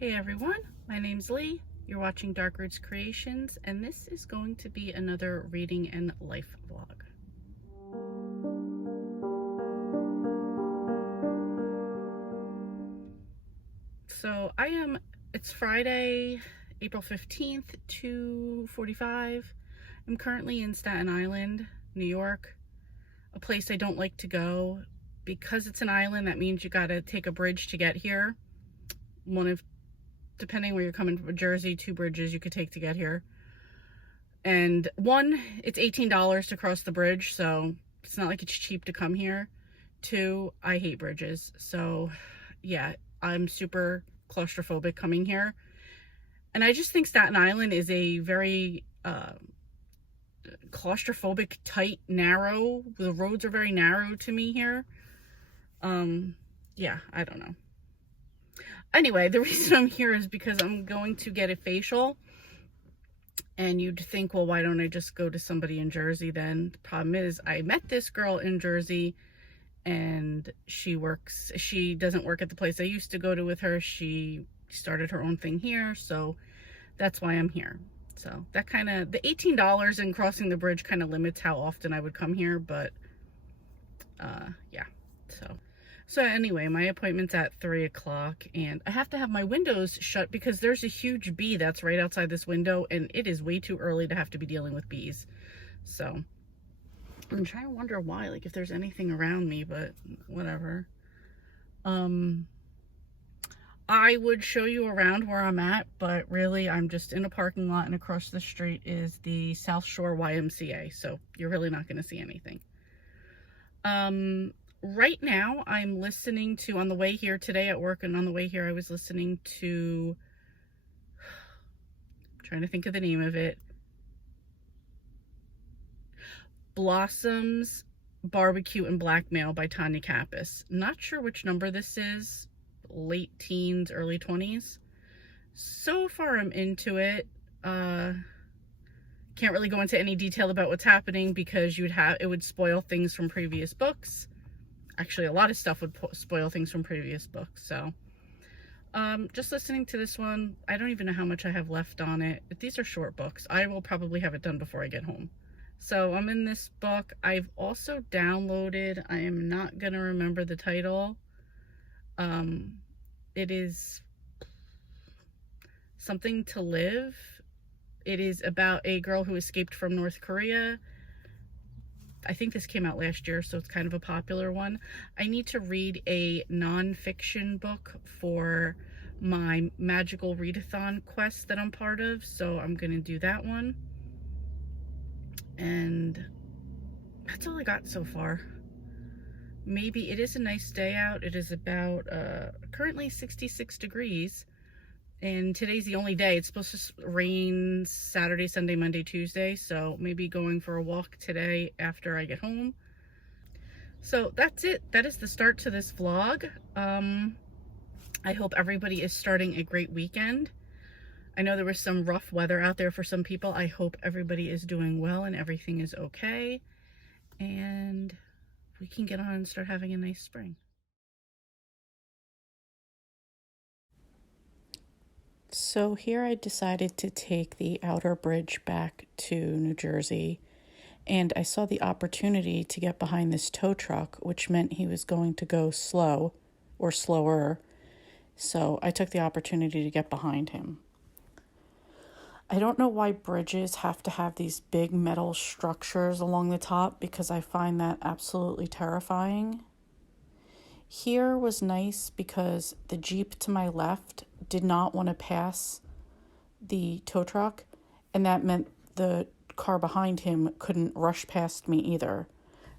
Hey everyone, my name's Lee. You're watching Dark Roots Creations, and this is going to be another reading and life vlog. So it's Friday, April 15th, 2:45. I'm currently in Staten Island, New York, a place I don't like to go. Because it's an island, that means you gotta take a bridge to get here. Depending where you're coming from, Jersey, 2 bridges you could take to get here. And one, it's $18 to cross the bridge, so it's not like it's cheap to come here. 2, I hate bridges, so yeah, I'm super claustrophobic coming here. And I just think Staten Island is a very claustrophobic, tight, narrow. The roads are very narrow to me here. Yeah, I don't know. Anyway, the reason I'm here is because I'm going to get a facial. And you'd think, well, why don't I just go to somebody in Jersey then? The problem is I met this girl in Jersey, and she doesn't work at the place I used to go to with her. She started her own thing here, so that's why I'm here. So that the $18 in crossing the bridge kind of limits how often I would come here, but yeah, so anyway, my appointment's at 3 o'clock, and I have to have my windows shut because there's a huge bee that's right outside this window, and it is way too early to have to be dealing with bees. So I'm trying to wonder why, like if there's anything around me, but whatever. I would show you around where I'm at, but really I'm just in a parking lot, and across the street is the South Shore YMCA, so you're really not going to see anything. Right now I'm listening to, on the way here today at work and on the way here, I was listening to, I'm trying to think of the name of it, Blossoms, Barbecue, and Blackmail by Tanya Kappas. Not sure which number this is, late teens, early 20s. So far I'm into it. Can't really go into any detail about what's happening because it would spoil things from previous books. Actually, a lot of stuff would spoil things from previous books. So just listening to this one. I don't even know how much I have left on it. These are short books. I will probably have it done before I get home. So I'm in this book. I've also downloaded, I am not gonna remember the title. It is Something to Live. It is about a girl who escaped from North Korea. I think this came out last year, so it's kind of a popular one. I need to read a nonfiction book for my magical readathon quest that I'm part of, so I'm gonna do that one. And that's all I got so far. Maybe it is a nice day out. It is about currently 66 degrees, and today's the only day. It's supposed to rain Saturday, Sunday, Monday, Tuesday, so maybe going for a walk today after I get home. So that's it. That is the start to this vlog. I hope everybody is starting a great weekend. I know there was some rough weather out there for some people. I hope everybody is doing well and everything is okay, and we can get on and start having a nice spring. So here I decided to take the outer bridge back to New Jersey, and I saw the opportunity to get behind this tow truck, which meant he was going to go slow or slower. So I took the opportunity to get behind him. I don't know why bridges have to have these big metal structures along the top, because I find that absolutely terrifying. Here was nice because the Jeep to my left did not want to pass the tow truck, and that meant the car behind him couldn't rush past me either.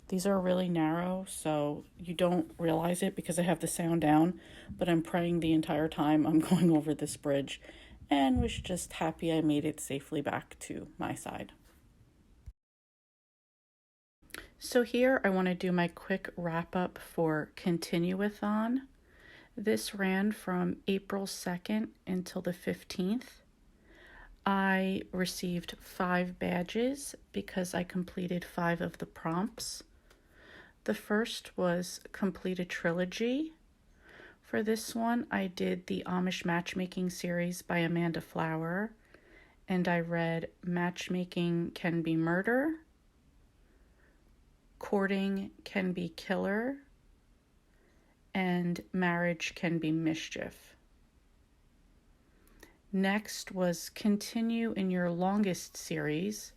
These are really narrow, so you don't realize it because I have the sound down, but I'm praying the entire time I'm going over this bridge, and was just happy I made it safely back to my side. So here I want to do my quick wrap up for Continue-a-thon. This ran from April 2nd until the 15th. I received 5 badges because I completed 5 of the prompts. The first was complete a trilogy For this one, I did the Amish Matchmaking series by Amanda Flower, and I read Matchmaking Can Be Murder, Courting Can Be Killer, and Marriage Can Be Mischief. Next was Continue in Your Longest series,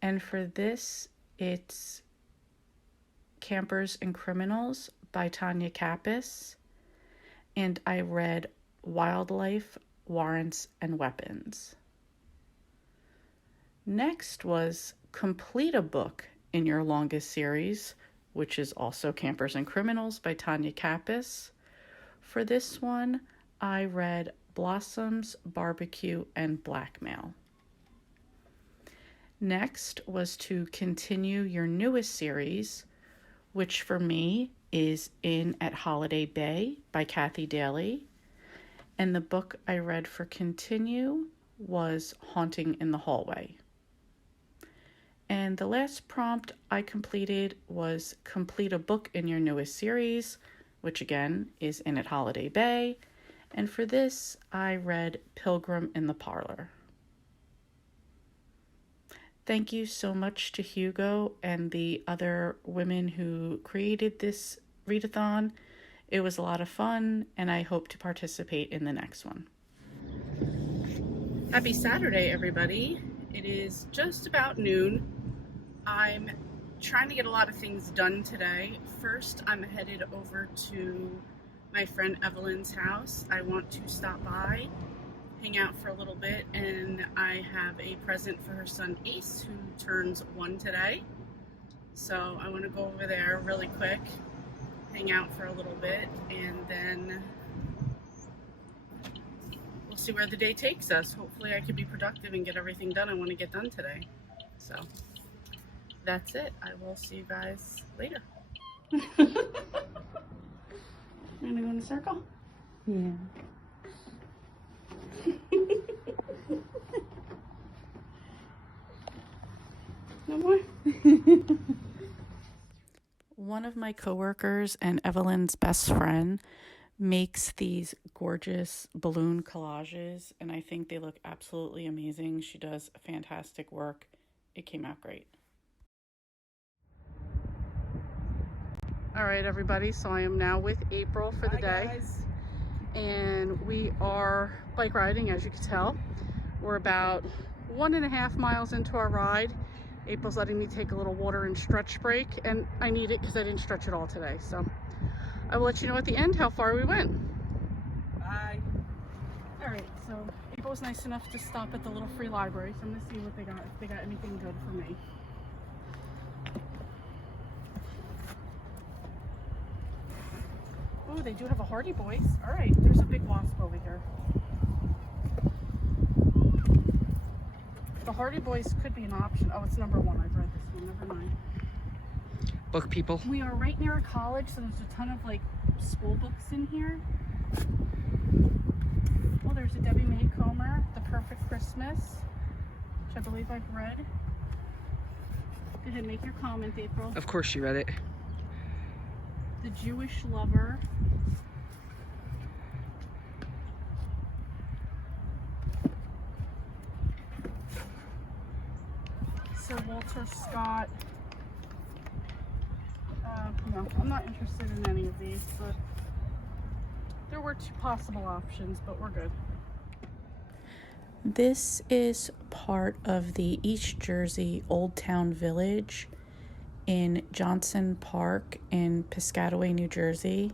and for this, it's Campers and Criminals by Tanya Kappas, and I read Wildlife, Warrants, and Weapons. Next was Complete a Book in Your Longest series, which is also Campers and Criminals by Tanya Kappas. For this one, I read Blossoms, Barbecue, and Blackmail. Next was to continue your newest series, which for me is In at Holiday Bay by Kathy Daly. And the book I read for Continue was Haunting in the Hallway. And the last prompt I completed was Complete a Book in Your Newest series, which again is In at Holiday Bay. And for this, I read Pilgrim in the Parlor. Thank you so much to Hugo and the other women who created this readathon. It was a lot of fun, and I hope to participate in the next one. Happy Saturday, everybody. It is just about noon. I'm trying to get a lot of things done today. First, I'm headed over to my friend Evelyn's house. I want to stop by, hang out for a little bit, and I have a present for her son Ace, who turns 1 today. So I want to go over there really quick, hang out for a little bit, and then we'll see where the day takes us. Hopefully I can be productive and get everything done I want to get done today. So that's it. I will see you guys later. You're gonna go in the circle? Yeah. No more? One of my coworkers and Evelyn's best friend makes these gorgeous balloon collages, and I think they look absolutely amazing. She does fantastic work. It came out great. All right, everybody, so I am now with April for the day. Guys. And we are bike riding, as you can tell. We're about 1.5 miles into our ride. April's letting me take a little water and stretch break, and I need it because I didn't stretch at all today. So I will let you know at the end how far we went. Bye. All right, so April was nice enough to stop at the little free library, so I'm gonna see what they got, if they got anything good for me. Oh, they do have a Hardy Boys. All right, there's a big wasp over here. The Hardy Boys could be an option. Oh, it's number 1. I've read this one. Never mind. Book people. We are right near a college, so there's a ton of like school books in here. Oh, there's a Debbie May Comer, The Perfect Christmas, which I believe I've read. Go ahead, make your comment, April. Of course you read it. The Jewish Lover. Sir Walter Scott. No, I'm not interested in any of these, but there were 2 possible options, but we're good. This is part of the East Jersey Old Town Village in Johnson Park in Piscataway, New Jersey.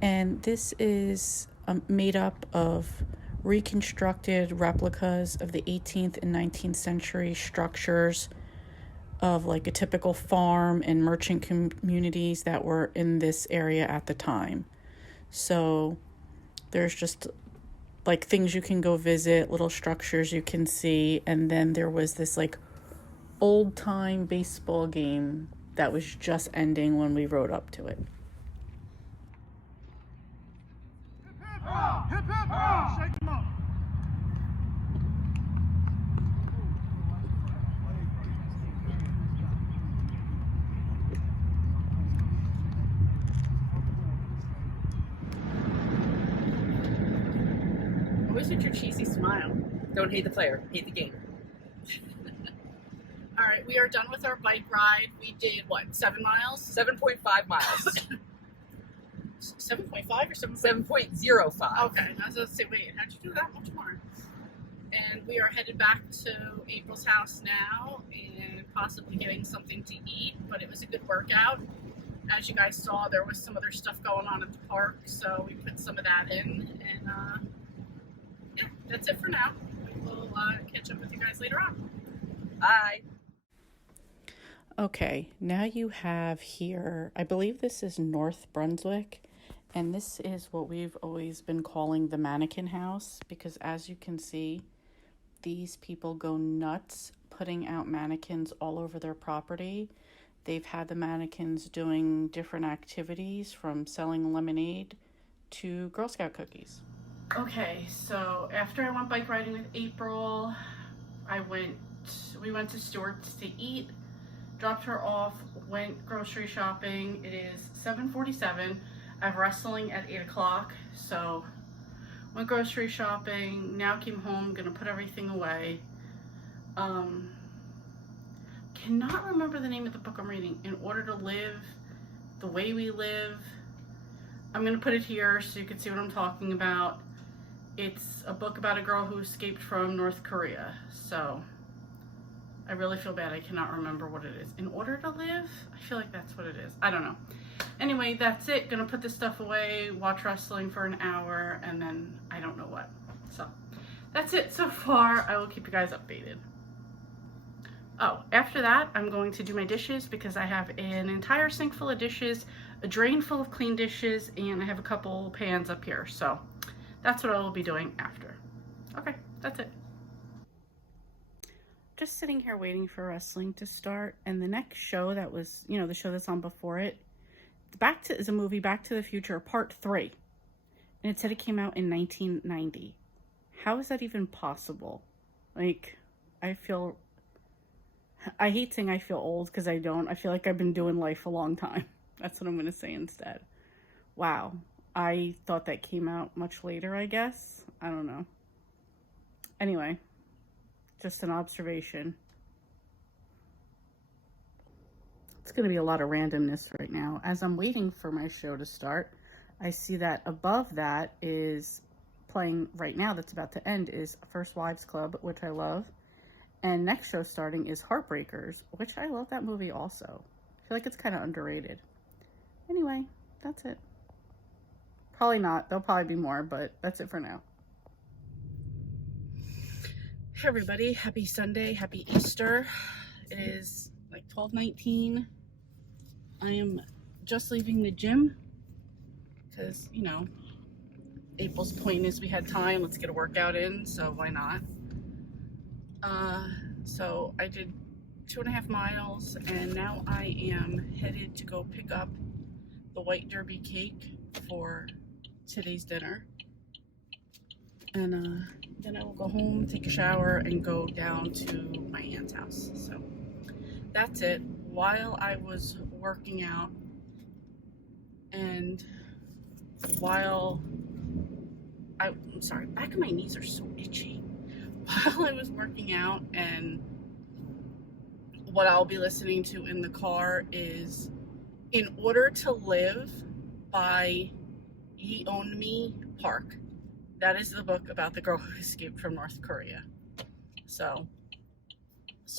And this is made up of reconstructed replicas of the 18th and 19th century structures of like a typical farm and merchant communities that were in this area at the time. So there's just like things you can go visit, little structures you can see, and then there was this like old time baseball game that was just ending when we rode up to it. Hip, hip, shake 'em up. What's with your cheesy smile? Don't hate the player, hate the game. All right, we are done with our bike ride. We did, what, 7 miles? 7.5 miles. 7.5 or 7? 7.05. Okay, I was going to say, wait, how'd you do that much more? And we are headed back to April's house now and possibly getting something to eat, but it was a good workout. As you guys saw, there was some other stuff going on at the park, so we put some of that in, and yeah, that's it for now. We will catch up with you guys later on. Bye. Okay, now you have here, I believe this is North Brunswick, and this is what we've always been calling the mannequin house, because as you can see, these people go nuts putting out mannequins all over their property. They've had the mannequins doing different activities, from selling lemonade to Girl Scout cookies. Okay, so after I went bike riding with April, we went to Stewart's to eat, dropped her off, went grocery shopping. It is 7:47. I have wrestling at 8 o'clock, so went grocery shopping, now came home, gonna put everything away. Cannot remember the name of the book I'm reading. In Order to Live, The Way We Live. I'm gonna put it here so you can see what I'm talking about. It's a book about a girl who escaped from North Korea, so I really feel bad I cannot remember what it is. In Order to Live? I feel like that's what it is. I don't know. Anyway, that's it. Gonna put this stuff away, watch wrestling for an hour, and then I don't know what. So that's it so far. I will keep you guys updated. Oh, after that, I'm going to do my dishes because I have an entire sink full of dishes, a drain full of clean dishes, and I have a couple pans up here. So that's what I will be doing after. Okay, that's it. Just sitting here waiting for wrestling to start, and the next show that was, the show that's on before it, is a movie, Back to the Future Part 3. And it said it came out in 1990. How is that even possible? Like, I hate saying I feel old because I don't. I feel like I've been doing life a long time. That's what I'm going to say instead. Wow. I thought that came out much later, I guess. I don't know. Anyway, just an observation. It's going to be a lot of randomness right now. As I'm waiting for my show to start, I see that above that is playing right now, that's about to end, is First Wives Club, which I love. And next show starting is Heartbreakers, which I love that movie also. I feel like it's kind of underrated. Anyway, that's it. Probably not. There'll probably be more, but that's it for now. Hey everybody, happy Sunday, happy Easter. It is like 12:19. I am just leaving the gym because, April's point is we had time, let's get a workout in, so why not? So I did 2.5 miles, and now I am headed to go pick up the white derby cake for today's dinner. And then I will go home, take a shower, and go down to my aunt's house. So that's it. While I was working out, and while I'm sorry, back of my knees are so itchy. While I was working out, and what I'll be listening to in the car is In Order to Live by Yeonmi Park. That is the book about the girl who escaped from North Korea. So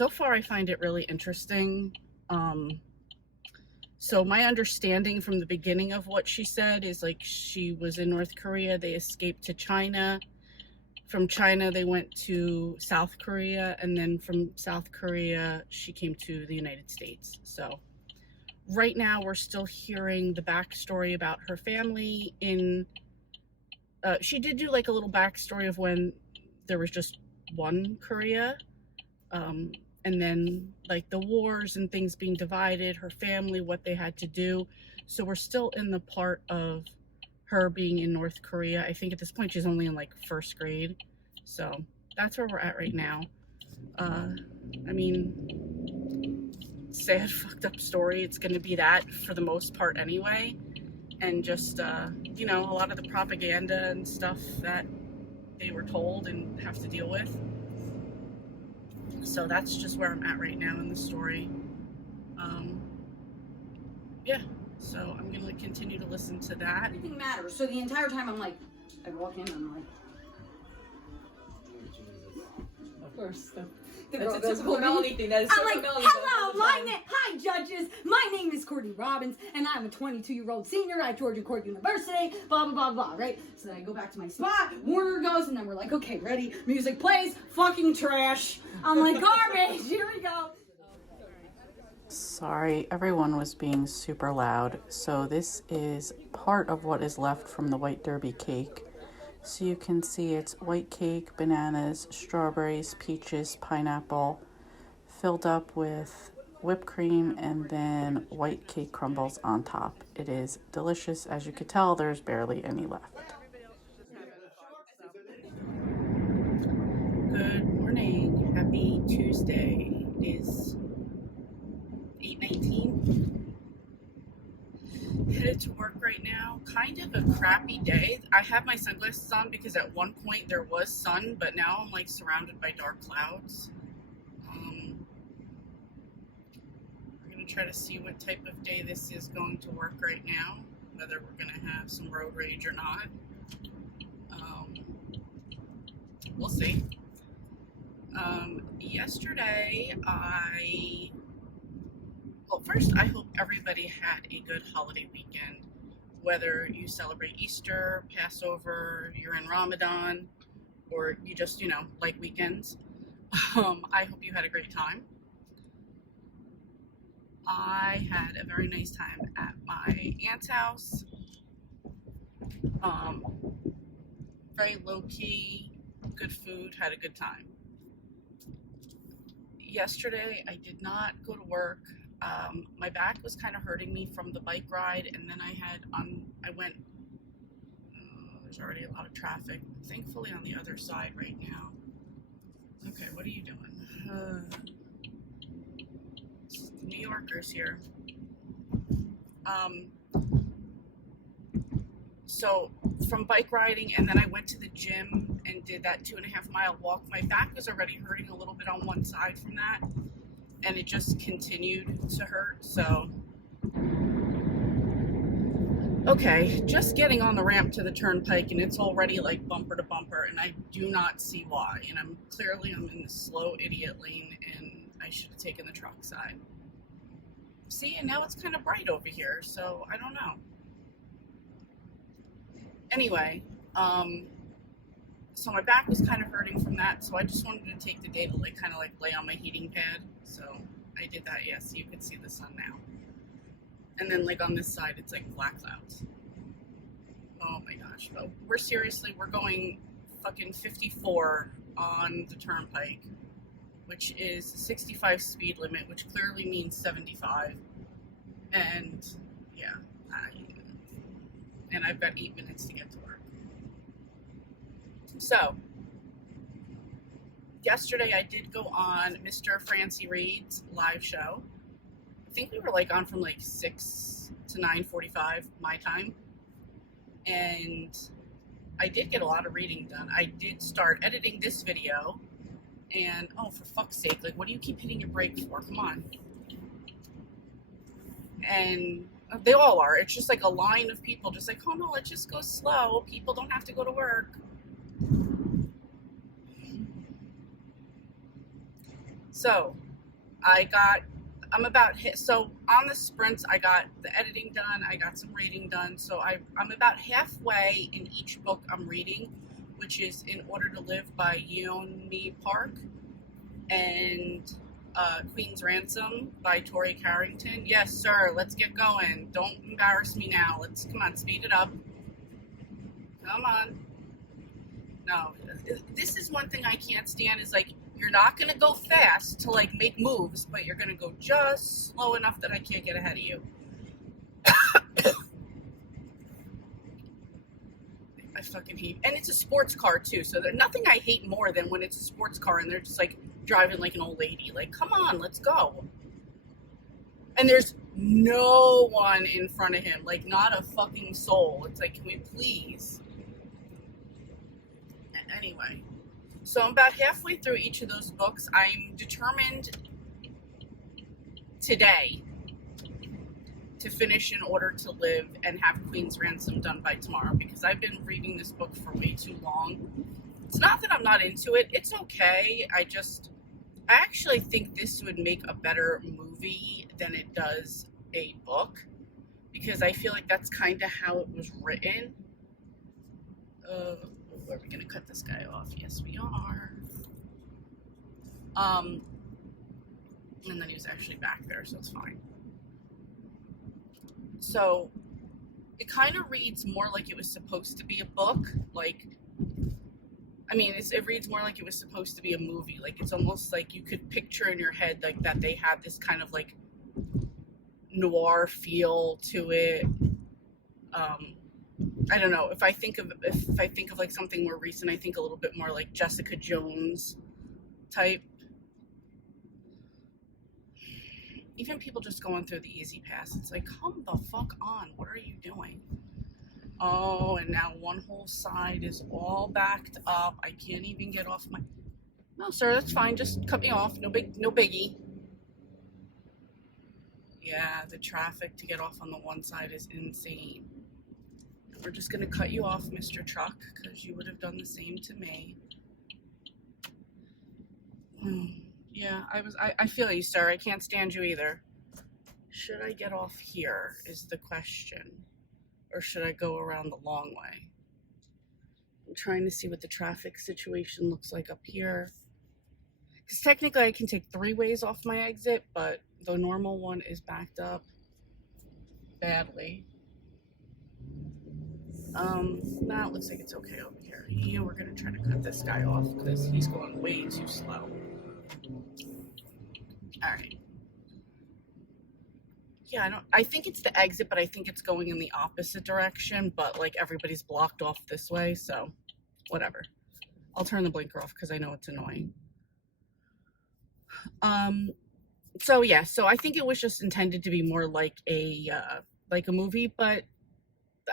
far I find it really interesting. So my understanding from the beginning of what she said is, like, she was in North Korea, they escaped to China. From China, they went to South Korea, and then from South Korea, she came to the United States. So right now, we're still hearing the backstory about her family. She did do like a little backstory of when there was just one Korea, and then like the wars and things being divided, her family, what they had to do. So we're still in the part of her being in North Korea. I think at this point she's only in like first grade. So that's where we're at right now. I mean, sad, fucked up story. It's going to be that for the most part anyway. And just, a lot of the propaganda and stuff that they were told and have to deal with. So that's just where I'm at right now in the story. Yeah, so I'm gonna continue to listen to that. Everything matters. So the entire time I'm like, I walk in and I'm like, Of course. That's a typical Melanie thing. That is I'm so like, Melanie hello, does all the time. hi judges. My name is Courtney Robbins, and I'm a 22-year-old senior at Georgia Court University. Blah blah blah blah. Right? So then I go back to my spot. Warner goes, and then we're like, okay, ready? Music plays. Fucking trash. I'm like, garbage. Here we go. Sorry, everyone was being super loud. So this is part of what is left from the white derby cake. So you can see it's white cake, bananas, strawberries, peaches, pineapple, filled up with whipped cream and then white cake crumbles on top. It is delicious. As you could tell, there's barely any left. Good morning. Happy Tuesday. It is 8:19. Headed to work right now. Kind of a crappy day. I have my sunglasses on because at one point there was sun, but now I'm like surrounded by dark clouds. We're gonna try to see what type of day this is going to work right now, whether we're gonna have some road rage or not. We'll see. Yesterday well, first, I hope everybody had a good holiday weekend. Whether you celebrate Easter, Passover, you're in Ramadan, or you just, like weekends. I hope you had a great time. I had a very nice time at my aunt's house. Very low-key, good food, had a good time. Yesterday, I did not go to work. My back was kind of hurting me from the bike ride, and then there's already a lot of traffic, thankfully on the other side right now. Okay, what are you doing? New Yorkers here. So from bike riding, and then I went to the gym and did that 2.5 mile walk. My back was already hurting a little bit on one side from that, and it just continued to hurt. So, okay, just getting on the ramp to the turnpike, and it's already like bumper to bumper, and I do not see why. And I'm in the slow idiot lane, and I should have taken the truck side. See, and now it's kind of bright over here, so I don't know. Anyway, so my back was kind of hurting from that, so I just wanted to take the day to lay on my heating pad. So I did that, yes, so you can see the sun now. And then on this side, it's like black clouds. Oh my gosh, but we're going fucking 54 on the turnpike, which is 65 speed limit, which clearly means 75. And yeah, and I've got 8 minutes to get to work. So, yesterday I did go on Mr. Francie Reed's live show. I think we were on from 6 to 9:45 my time. And I did get a lot of reading done. I did start editing this video. And, oh, for fuck's sake, what do you keep hitting your brakes for? Come on. And they all are. It's just a line of people just oh no, let's just go slow. People don't have to go to work. So, I'm about hit. So on the sprints, I got the editing done. I got some reading done. So I'm about halfway in each book I'm reading, which is In Order to Live by Yeonmi Park and Queen's Ransom by Tori Carrington. Yes, sir. Let's get going. Don't embarrass me now. Come on, speed it up. Come on. No, this is one thing I can't stand is you're not going to go fast to make moves, but you're going to go just slow enough that I can't get ahead of you. I fucking hate, and it's a sports car too, so there's nothing I hate more than when it's a sports car and they're just driving like an old lady. Come on, let's go. And there's no one in front of him, not a fucking soul. It's can we please? Anyway, so I'm about halfway through each of those books. I'm determined today to finish In Order to Live and have Queen's Ransom done by tomorrow, because I've been reading this book for way too long. It's not that I'm not into it. It's okay. I actually think this would make a better movie than it does a book, because I feel like that's kind of how it was written. Are we going to cut this guy off? Yes, we are. And then he was actually back there, so it's fine. So it kind of reads more like it was supposed to be a book. It reads more like it was supposed to be a movie. Like, it's almost like you could picture in your head like that they had this kind of like noir feel to it. I don't know. If I think of like something more recent, I think a little bit more like Jessica Jones type. Even people just going through the easy pass, it's like, come the fuck on. What are you doing? Oh, and now one whole side is all backed up. I can't even get off my... No, sir, that's fine. Just cut me off. No biggie. Yeah, the traffic to get off on the one side is insane. We're just going to cut you off, Mr. Truck, because you would have done the same to me. Yeah, I feel you, sir. I can't stand you either. Should I get off here is the question. Or should I go around the long way? I'm trying to see what the traffic situation looks like up here. Because technically I can take 3 ways off my exit, but the normal one is backed up badly. Now it looks like it's okay over here. Yeah, we're going to try to cut this guy off because he's going way too slow. Alright. Yeah, I think it's the exit, but I think it's going in the opposite direction, but like everybody's blocked off this way, so whatever. I'll turn the blinker off because I know it's annoying. So I think it was just intended to be more like a movie, but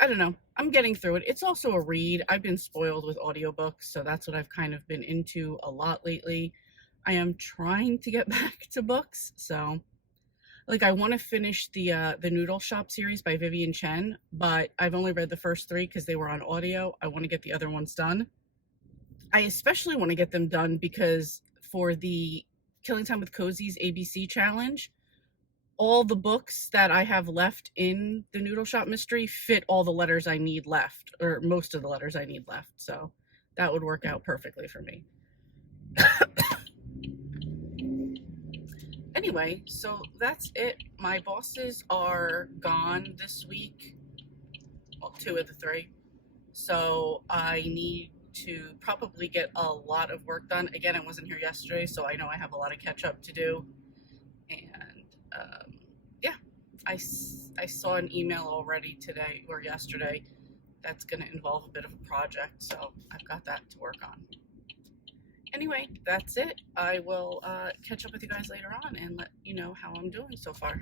I don't know. I'm getting through it. It's also a read. I've been spoiled with audiobooks, so that's what I've kind of been into a lot lately. I am trying to get back to books, so I want to finish the Noodle Shop series by Vivian Chen, but I've only read the first 3 because they were on audio. I want to get the other ones done. I especially want to get them done because for the Killing Time with Cozy's ABC challenge, all the books that I have left in the Noodle Shop mystery fit all the letters I need left, or most of the letters I need left, so that would work out perfectly for me. Anyway, so that's it. My bosses are gone this week. Well, 2 of the 3. So I need to probably get a lot of work done. Again, I wasn't here yesterday, so I know I have a lot of catch up to do. And I saw an email already today or yesterday that's going to involve a bit of a project, so I've got that to work on. Anyway, that's it. I will catch up with you guys later on and let you know how I'm doing so far.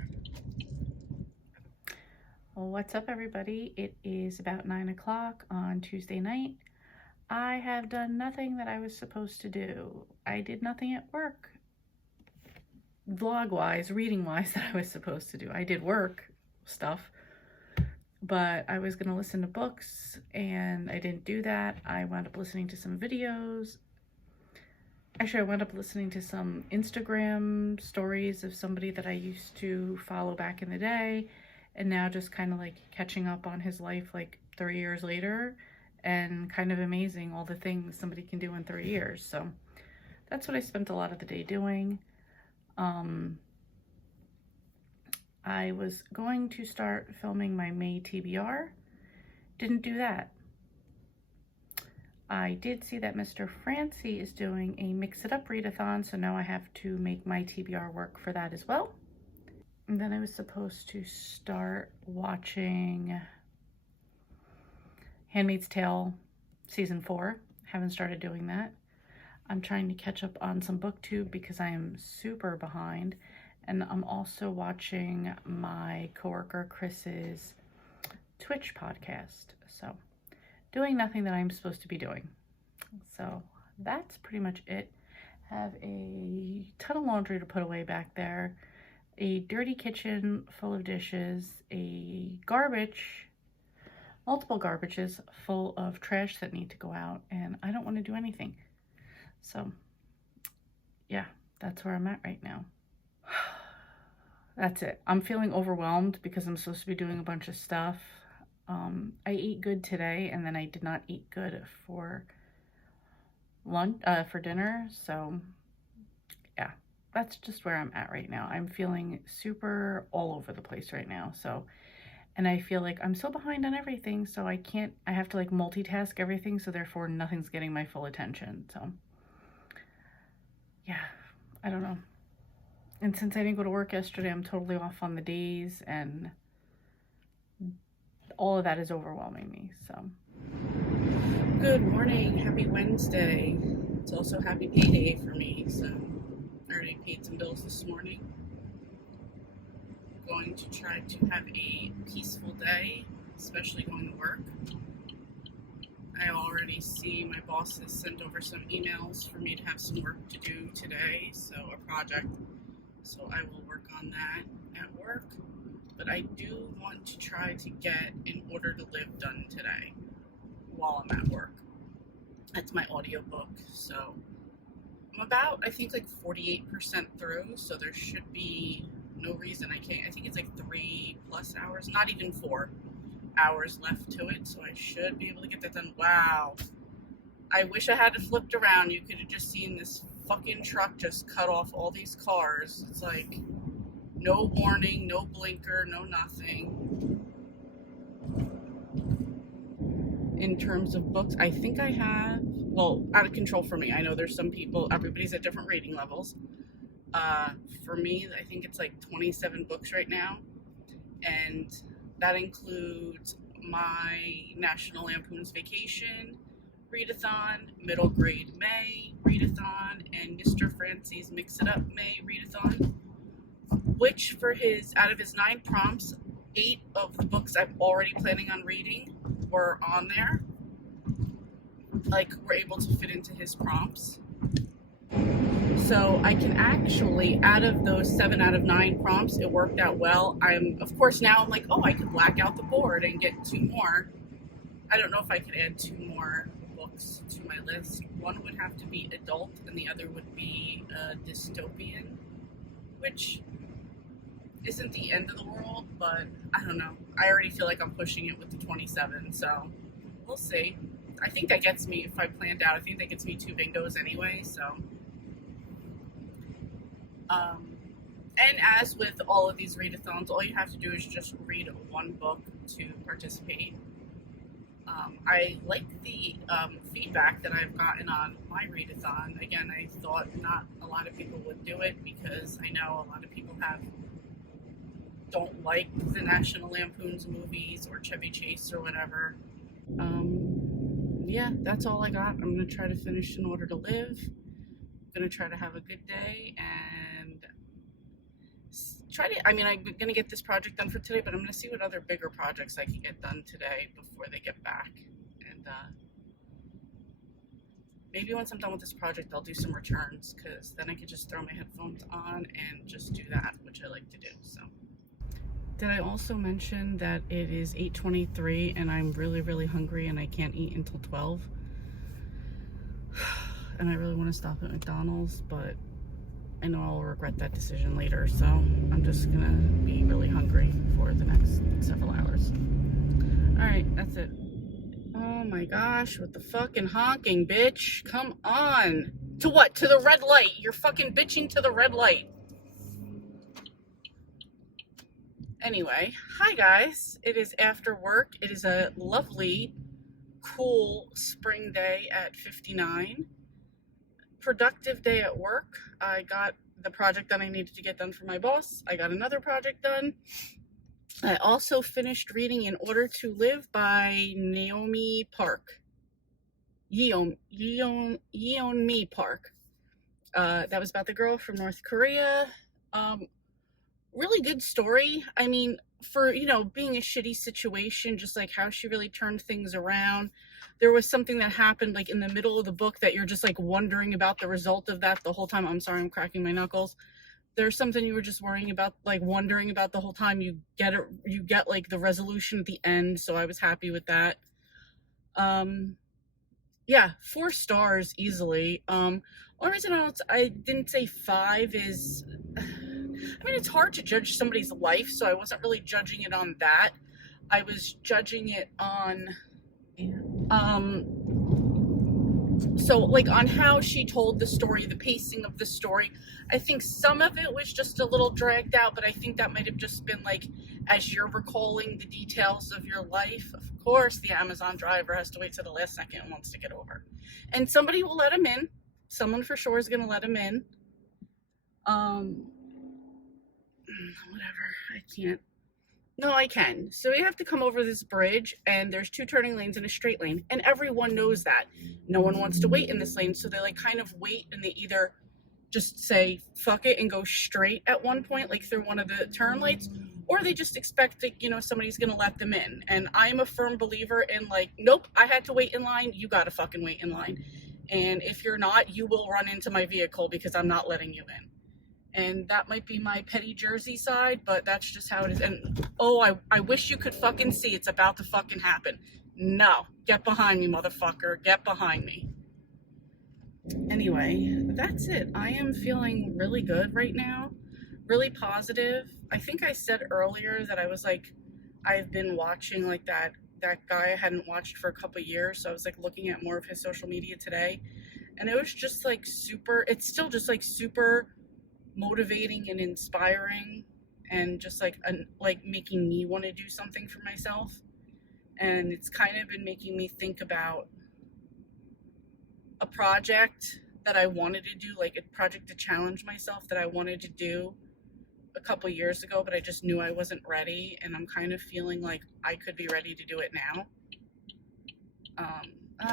Well, what's up, everybody? It is about 9 o'clock on Tuesday night. I have done nothing that I was supposed to do. I did nothing at work, vlog-wise, reading-wise, that I was supposed to do. I did work stuff, but I was going to listen to books, and I didn't do that. I wound up listening to some videos. Actually, I wound up listening to some Instagram stories of somebody that I used to follow back in the day, and now just kind of like catching up on his life like 3 years later, and kind of amazing all the things somebody can do in 3 years. So that's what I spent a lot of the day doing. I was going to start filming my May TBR. Didn't do that. I did see that Mr. Francie is doing a Mix It Up readathon, so now I have to make my TBR work for that as well. And then I was supposed to start watching Handmaid's Tale Season 4. Haven't started doing that. I'm trying to catch up on some booktube because I am super behind. And I'm also watching my coworker Chris's Twitch podcast. So doing nothing that I'm supposed to be doing. So that's pretty much it. Have a ton of laundry to put away back there, a dirty kitchen full of dishes, a multiple garbages full of trash that need to go out, and I don't want to do anything. So yeah, that's where I'm at right now. That's it. I'm feeling overwhelmed because I'm supposed to be doing a bunch of stuff. I ate good today, and then I did not eat good for dinner. So yeah, that's just where I'm at right now. I'm feeling super all over the place right now. So, and I feel like I'm so behind on everything, so I have to like multitask everything, so therefore nothing's getting my full attention. So yeah, I don't know. And since I didn't go to work yesterday, I'm totally off on the days, and all of that is overwhelming me. So good morning, happy Wednesday. It's also happy payday for me, so I already paid some bills this morning. Going to try to have a peaceful day, especially going to work. I already see my boss has sent over some emails for me to have some work to do today, so a project. So I will work on that at work. But I do want to try to get In Order to Live done today while I'm at work. That's my audiobook. So I'm about, I think, like 48% through. So there should be no reason I can't. I think it's like 3+ hours, not even 4 hours left to it. So I should be able to get that done. Wow. I wish I had it flipped around. You could have just seen this fucking truck just cut off all these cars. It's like no warning, no blinker, no nothing. In terms of books, I think I have, well, out of control for me. I know there's some people, everybody's at different reading levels. For me, I think it's like 27 books right now. And that includes my National Lampoon's Vacation readathon, Middle Grade May readathon, and Mr. Francie's Mix It Up May readathon, which for out of his 9 prompts, 8 of the books I'm already planning on reading were on there. Like, we're able to fit into his prompts. So I can actually, out of those 7 out of 9 prompts, it worked out well. Of course, now I'm like, oh, I could black out the board and get 2 more. I don't know if I could add 2 more books to my list. One would have to be adult, and the other would be dystopian, which isn't the end of the world, but I don't know. I already feel like I'm pushing it with the 27, so we'll see. I think that gets me, if I planned out, I think that gets me 2 bingos anyway, so. And as with all of these readathons, all you have to do is just read 1 book to participate. I like the feedback that I've gotten on my readathon. Again, I thought not a lot of people would do it because I know a lot of people don't like the National Lampoon's movies or Chevy Chase or whatever. Yeah, that's all I got. I'm going to try to finish In Order to Live. I'm going to try to have a good day and I'm going to get this project done for today, but I'm going to see what other bigger projects I can get done today before they get back. And maybe once I'm done with this project, I'll do some returns, because then I could just throw my headphones on and just do that, which I like to do. So, did I also mention that it is 8:23 and I'm really, really hungry and I can't eat until 12? And I really want to stop at McDonald's, but I know I'll regret that decision later, so I'm just gonna be really hungry for the next several hours. Alright, that's it. Oh my gosh, with the fucking honking, bitch. Come on. To what? To the red light. You're fucking bitching to the red light. Anyway, hi guys. It is after work. It is a lovely, cool spring day at 59. Productive day at work. I got the project done I needed to get done for my boss. I got another project done. I also finished reading In Order to Live by Naomi Park. Yeonmi Park. That was about the girl from North Korea. Really good story. I mean, for, you know, being a shitty situation, just like how she really turned things around. There was something that happened like in the middle of the book that you're just like wondering about the result of that the whole time. I'm sorry, I'm cracking my knuckles. There's something you were just worrying about, like wondering about the whole time. You get like the resolution at the end, so I was happy with that. Yeah, 4 stars easily. Only reason I didn't say 5 is, I mean, it's hard to judge somebody's life, so I wasn't really judging it on that. I was judging it on, so like on how she told the story, the pacing of the story. I think some of it was just a little dragged out, but I think that might have just been like, as you're recalling the details of your life. Of course, the Amazon driver has to wait to the last second and wants to get over. And somebody will let him in. Someone for sure is going to let him in. Whatever, I can't. No, I can. So you have to come over this bridge, and there's 2 turning lanes and a straight lane, and everyone knows that. No one wants to wait in this lane, so they like kind of wait, and they either just say fuck it and go straight at one point, like through one of the turn lights, or they just expect that, you know, somebody's gonna let them in. And I'm a firm believer in like, nope, I had to wait in line, you gotta fucking wait in line. And if you're not, you will run into my vehicle because I'm not letting you in. And that might be my petty Jersey side, but that's just how it is. And oh, I wish you could fucking see it's about to fucking happen. No, get behind me, motherfucker. Get behind me. Anyway, that's it. I am feeling really good right now. Really positive. I think I said earlier that I was like, I've been watching like that guy I hadn't watched for a couple years. So I was like looking at more of his social media today. And it was just like super, it's still just like super motivating and inspiring, and just like making me want to do something for myself. And it's kind of been making me think about a project that I wanted to do, like a project to challenge myself that I wanted to do a couple years ago, but I just knew I wasn't ready, and I'm kind of feeling like I could be ready to do it now.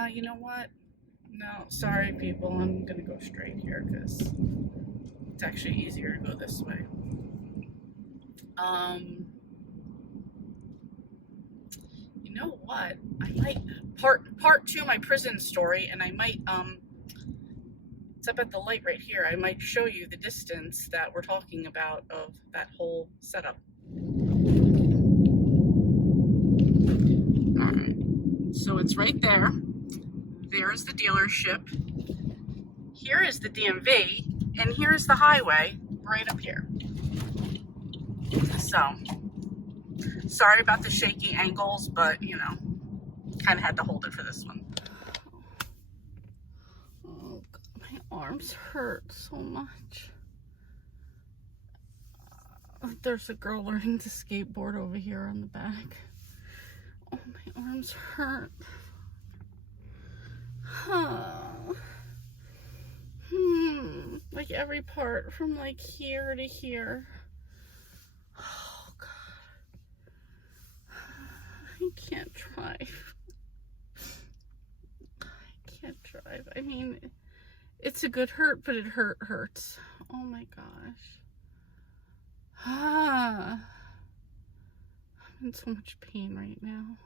You know what? No, sorry people, I'm gonna go straight here because it's actually easier to go this way. You know what? I might part 2 my prison story, and I might it's up at the light right here. I might show you the distance that we're talking about of that whole setup. All right. So it's right there. There's the dealership. Here is the DMV. And here's the highway right up here. So, sorry about the shaky angles, but you know, kind of had to hold it for this one. Oh, God, my arms hurt so much. There's a girl learning to skateboard over here on the back. Oh, my arms hurt. Like every part from like here to here. Oh God. I can't drive. I can't drive. I mean, it's a good hurt, but it hurts. Oh my gosh. I'm in so much pain right now.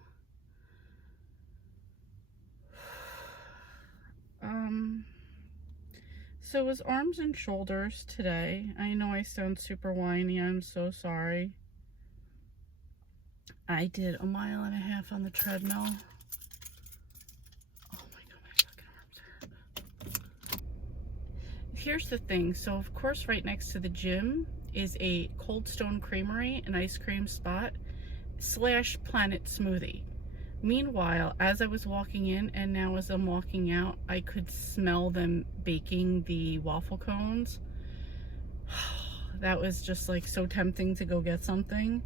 So it was arms and shoulders today. I know I sound super whiny. I'm so sorry. I did 1.5 miles on the treadmill. Oh my God, my fucking arms hurt. Here's the thing. So of course, right next to the gym is a Cold Stone Creamery, an ice cream spot / Planet Smoothie. Meanwhile, as I was walking in and now as I'm walking out, I could smell them baking the waffle cones. That was just like so tempting to go get something.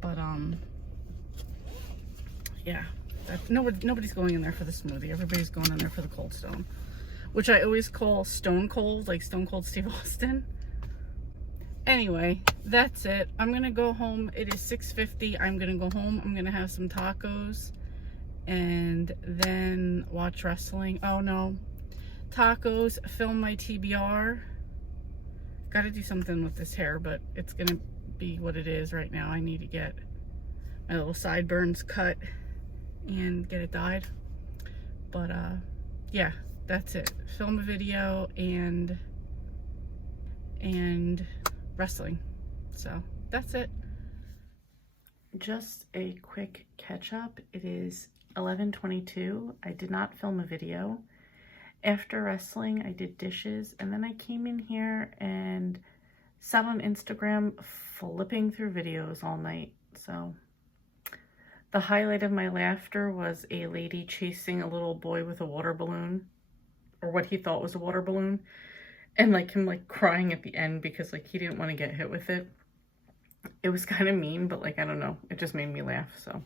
But yeah, nobody's going in there for the smoothie. Everybody's going in there for the Cold Stone, which I always call Stone Cold, like Stone Cold Steve Austin. Anyway, that's it. I'm gonna go home. It is 6:50. I'm gonna go home. I'm gonna have some tacos and then watch wrestling. Oh no, tacos, film my TBR. Gotta do something with this hair, but it's gonna be what it is right now. I need to get my little sideburns cut and get it dyed. But yeah, that's it. Film a video and wrestling. So that's it. Just a quick catch up. It is 11:22. I did not film a video. After wrestling, I did dishes, and then I came in here and sat on Instagram flipping through videos all night. So the highlight of my laughter was a lady chasing a little boy with a water balloon, or what he thought was a water balloon, and like him like crying at the end because like he didn't want to get hit with it. It was kind of mean, but like, I don't know, it just made me laugh. So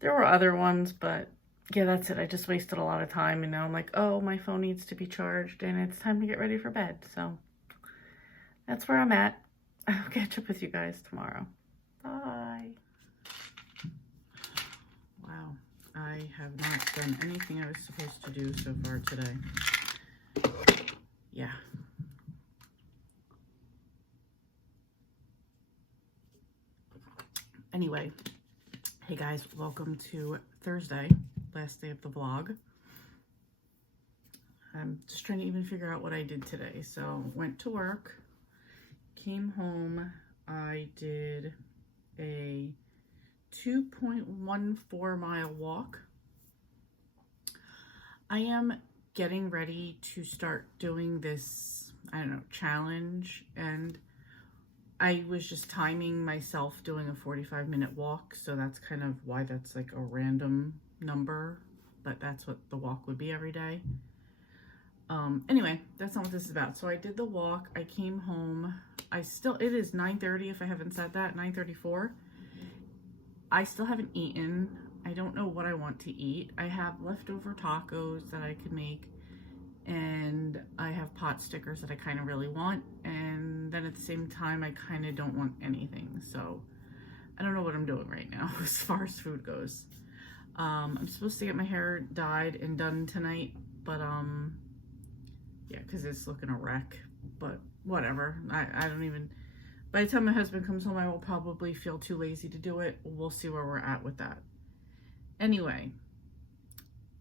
there were other ones, but yeah, that's it. I just wasted a lot of time, and now I'm like, oh, my phone needs to be charged and it's time to get ready for bed. So that's where I'm at. I'll catch up with you guys tomorrow. Bye. Wow, I have not done anything I was supposed to do so far today. Yeah. Anyway, hey guys, welcome to Thursday, last day of the vlog. I'm just trying to even figure out what I did today. So went to work, came home, I did a 2.14 mile walk. I am getting ready to start doing this, I don't know, challenge, and I was just timing myself doing a 45-minute walk, so that's kind of why that's like a random number, but that's what the walk would be every day. Anyway, that's not what this is about. So I did the walk, I came home, it is 9:30 if I haven't said that, 9:34. I still haven't eaten. I don't know what I want to eat. I have leftover tacos that I could make, and I have pot stickers that I kind of really want, and then at the same time I kind of don't want anything. So I don't know what I'm doing right now as far as food goes. I'm supposed to get my hair dyed and done tonight, but yeah, because it's looking a wreck, but whatever. I don't even, by the time my husband comes home, I will probably feel too lazy to do it. We'll see where we're at with that. Anyway,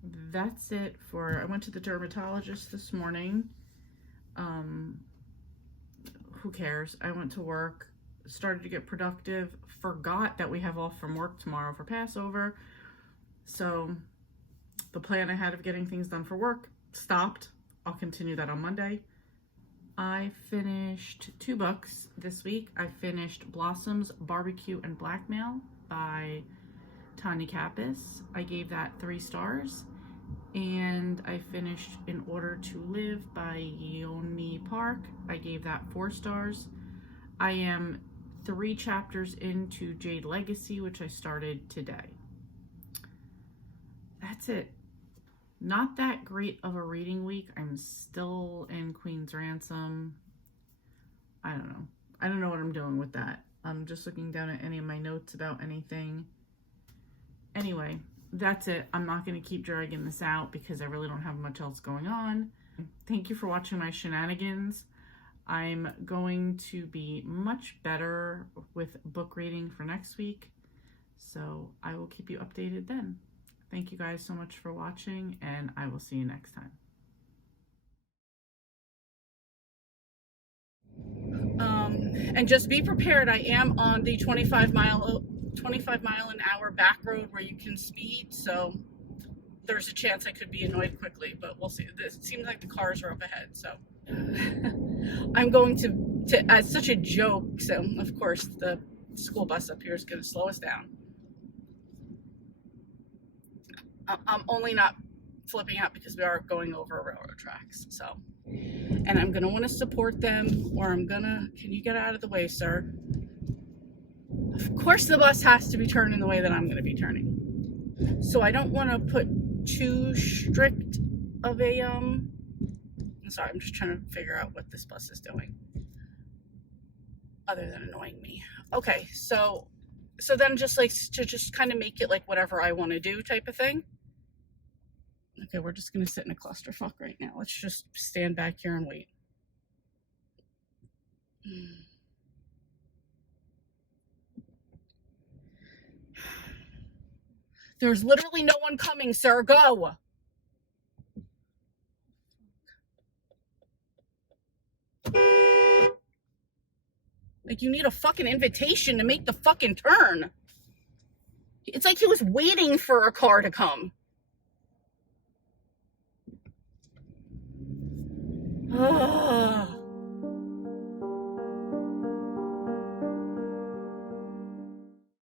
that's it for, I went to the dermatologist this morning. Who cares? I went to work, started to get productive, forgot that we have off from work tomorrow for Passover. So the plan I had of getting things done for work stopped. I'll continue that on Monday. I finished 2 books this week. I finished Blossoms, Barbecue, and Blackmail by Tanya Kappas. I gave that 3 stars. And I finished In Order to Live by Yoni Park. I gave that 4 stars. I am 3 chapters into Jade Legacy, which I started today. That's it. Not that great of a reading week. I'm still in Queen's Ransom. I don't know. I don't know what I'm doing with that. I'm just looking down at any of my notes about anything. Anyway, that's it. I'm not going to keep dragging this out because I really don't have much else going on. Thank you for watching my shenanigans. I'm going to be much better with book reading for next week, so I will keep you updated then. Thank you guys so much for watching, and I will see you next time. And just be prepared. I am on the 25 mile an hour back road where you can speed, so there's a chance I could be annoyed quickly, but we'll see. This seems like the cars are up ahead, so I'm going to as such a joke, so of course the school bus up here is going to slow us down. I'm only not flipping out because we are going over railroad tracks, so, and I'm going to want to support them, or I'm gonna, can you get out of the way, sir? Of course the bus has to be turning the way that I'm going to be turning. So I don't want to put too strict of a, I'm sorry, I'm just trying to figure out what this bus is doing, other than annoying me. Okay, so then just like, to just kind of make it like whatever I want to do type of thing. Okay, we're just going to sit in a clusterfuck right now. Let's just stand back here and wait. There's literally no one coming, sir. Go. Like, you need a fucking invitation to make the fucking turn. It's like he was waiting for a car to come. Ugh.